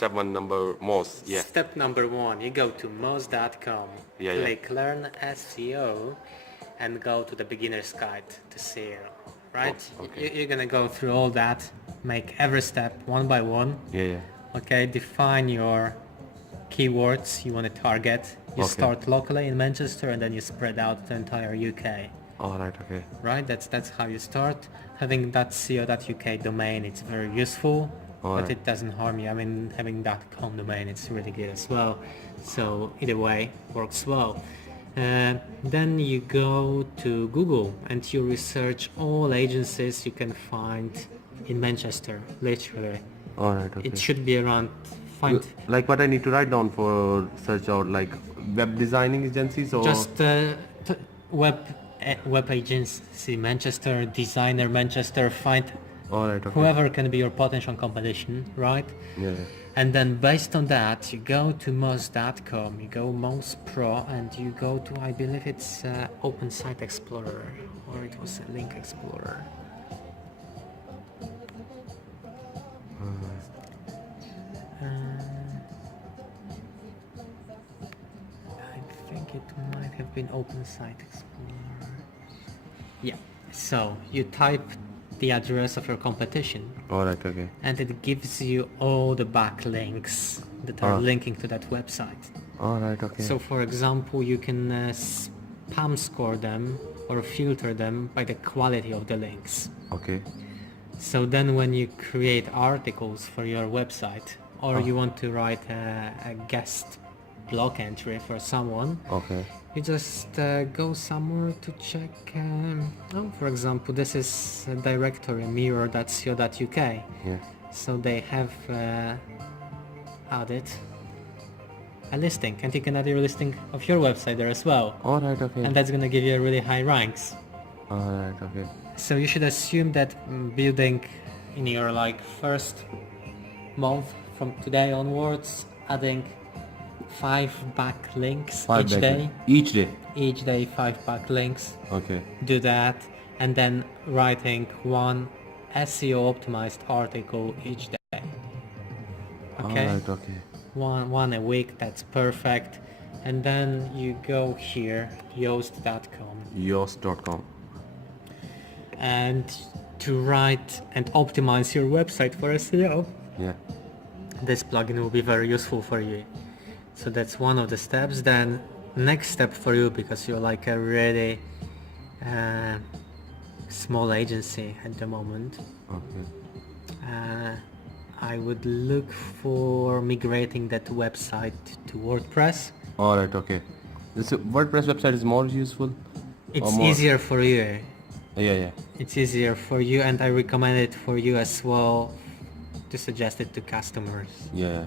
step one number Moz. Yeah. Step number one, you go to moz.com, Yeah, yeah. click Learn SEO, and go to the beginner's guide to SEO. Right? Oh, okay. You're gonna go through all that, make every step one by one. Yeah, yeah. Okay, define your keywords you want to target. You Okay. start locally in Manchester and then you spread out the entire UK. All right. Okay. Right? That's how you start. Having .co.uk domain, it's very useful, but Alright. it doesn't harm you. I mean, having .com domain, it's really good as well. So either way, works well. Then you go to Google and you research all agencies you can find in Manchester, literally. All right. Okay. It should be around, find Like what I need to write down for search out, like web designing agencies or just web agency Manchester, designer Manchester, find all right. Okay. whoever can be your potential competition, right? Yeah. And then based on that, you go to moz.com, you go Moz Pro, and you go to, I believe it's Open Site Explorer, or it was a Link Explorer. I think it might have been Open Site Explorer. Yeah, so you type the address of your competition, All right. Okay. and it gives you all the backlinks that are linking to that website. All right. Okay. So for example, you can spam score them or filter them by the quality of the links. okay. So then when you create articles for your website, or you want to write a guest blog entry for someone, Okay. you just go somewhere to check, for example, this is a directory mirror.co.uk. Yeah. So they have added a listing, and you can add your listing of your website there as well. All right. Okay. And that's going to give you really high ranks. All right. Okay. So you should assume that building in your first month from today onwards, adding 5 backlinks each day. Each day 5 backlinks. Okay. Do that, and then writing one SEO optimized article each day. Okay. All right. Okay. One a week, that's perfect. And then you go here, yoast.com, Yoast.com. and to write and optimize your website for SEO, Yeah. this plugin will be very useful for you. So that's one of the steps. Then next step for you, because you're like a really small agency at the moment, Okay. I would look for migrating that website to WordPress. All right. Okay. This WordPress website is more useful. It's more- easier for you. Yeah. Yeah. It's easier for you, and I recommend it for you as well to suggest it to customers. Yeah.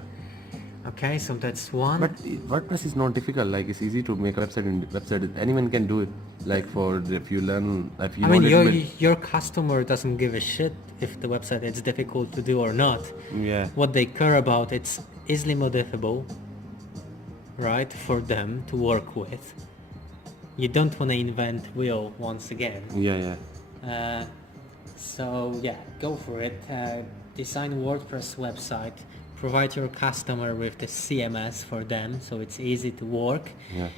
Okay, so that's one. But WordPress is not difficult. Like it's easy to make a website. Anyone can do it. Like if you learn, if you I know mean, little bit. your customer doesn't give a shit if the website is difficult to do or not. Yeah. What they care about, it's easily modifiable, right, for them to work with. You don't want to invent wheel once again. Yeah. So yeah, go for it. Design WordPress website. Provide your customer with the CMS for them, so it's easy to work. Yeah.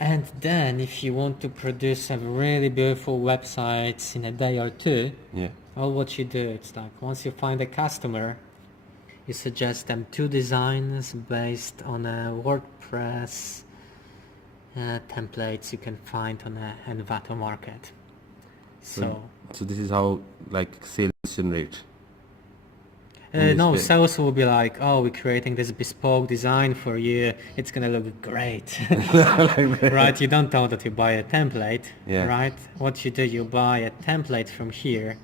And then if you want to produce a really beautiful websites in a day or two, Yeah. all what you do, it's like once you find a customer, you suggest them 2 designs based on a WordPress templates you can find on a Envato market. So this is how like sales generate. no, way. sales will be like, oh, we're creating this bespoke design for you. It's gonna look great, right? You don't know that you buy a template, Yeah. right? What you do, you buy a template from here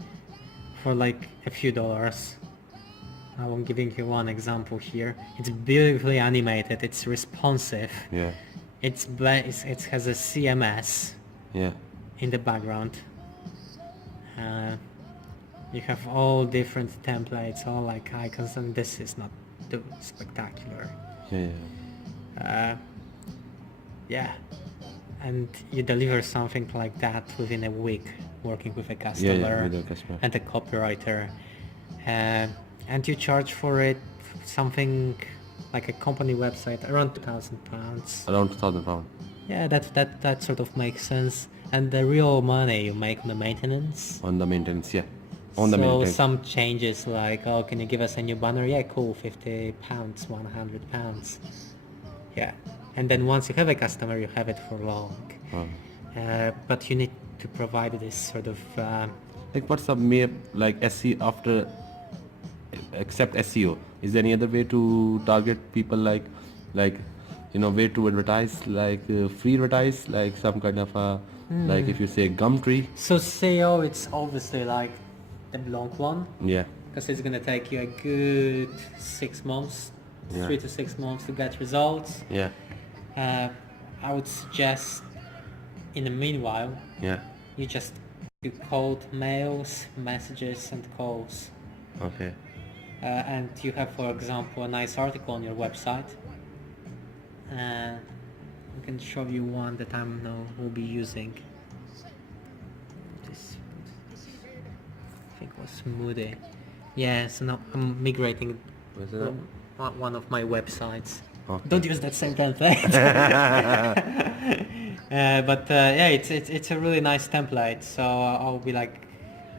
for like a few dollars. I'm giving you one example here. It's beautifully animated. It's responsive. Yeah. It has a CMS Yeah. in the background. You have all different templates, all like icons, and this is not too spectacular. Yeah. Yeah, and you deliver something like that within a week, working with a customer, with a customer. and a copywriter, and you charge for it something like a company website, around £2,000. Around £2,000. Yeah, that sort of makes sense. And the real money you make on the maintenance. On the maintenance, yeah. On the So maintenance. some changes like, oh, can you give us a new banner? Yeah, cool, £50, £100. Yeah. And then once you have a customer, you have it for long. But you need to provide this sort of... Like what's the like SEO after, except SEO? Is there any other way to target people, like way to advertise, like free advertise, like some kind of like if you say Gumtree? So SEO, it's obviously like the long one, Yeah. because it's going to take you a good 6 months, Yeah. 3 to 6 months to get results. Yeah. I would suggest in the meanwhile, Yeah. you just do cold mails, messages and calls. Okay. And you have, for example, a nice article on your website. I can show you one that I will be using. This I think was Moody. Yeah, so now I'm migrating What's it? one of my websites. Okay. Don't use that same template. But yeah, it's a really nice template. So I'll be like,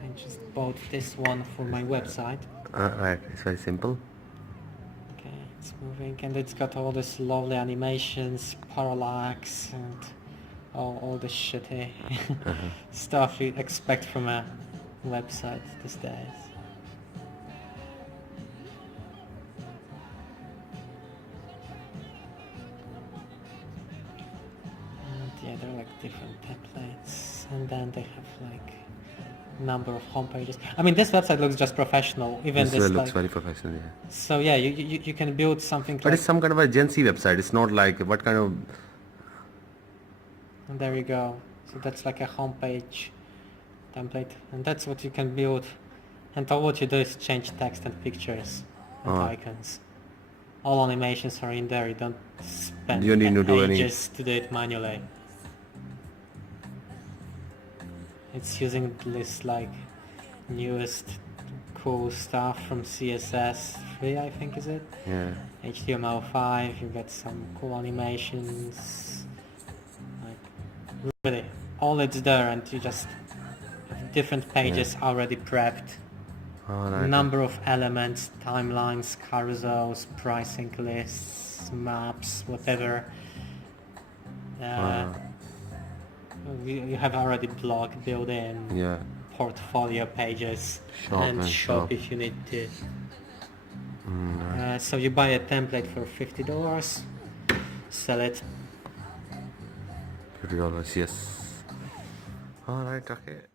I just bought this one for my website. Right, it's very simple. Okay, it's moving, and it's got all this lovely animations, parallax, and all the shitty stuff you expect from a website these days. And yeah, they're like different templates, and then they have like number of home pages. I mean, this website looks just professional. Even This this looks like, very professional, yeah. so yeah, you can build something. But like, it's some kind of agency website. It's not like what kind of... and there you go. So that's like a homepage template, and that's what you can build. And all what you do is change text and pictures and icons. All animations are in there. You don't spend You need to do any- ages to do it manually. It's using this like newest cool stuff from CSS3, I think, is it? Yeah. HTML5. You get some cool animations. Like really, all it's there, and you just have different pages already prepped. Alright. Number of elements, timelines, carousels, pricing lists, maps, whatever. You have already blog built in, Yeah. portfolio pages, Shop and and shop shop. if you need to. So you buy a template for $50, sell it. $50, yes. Alright, okay.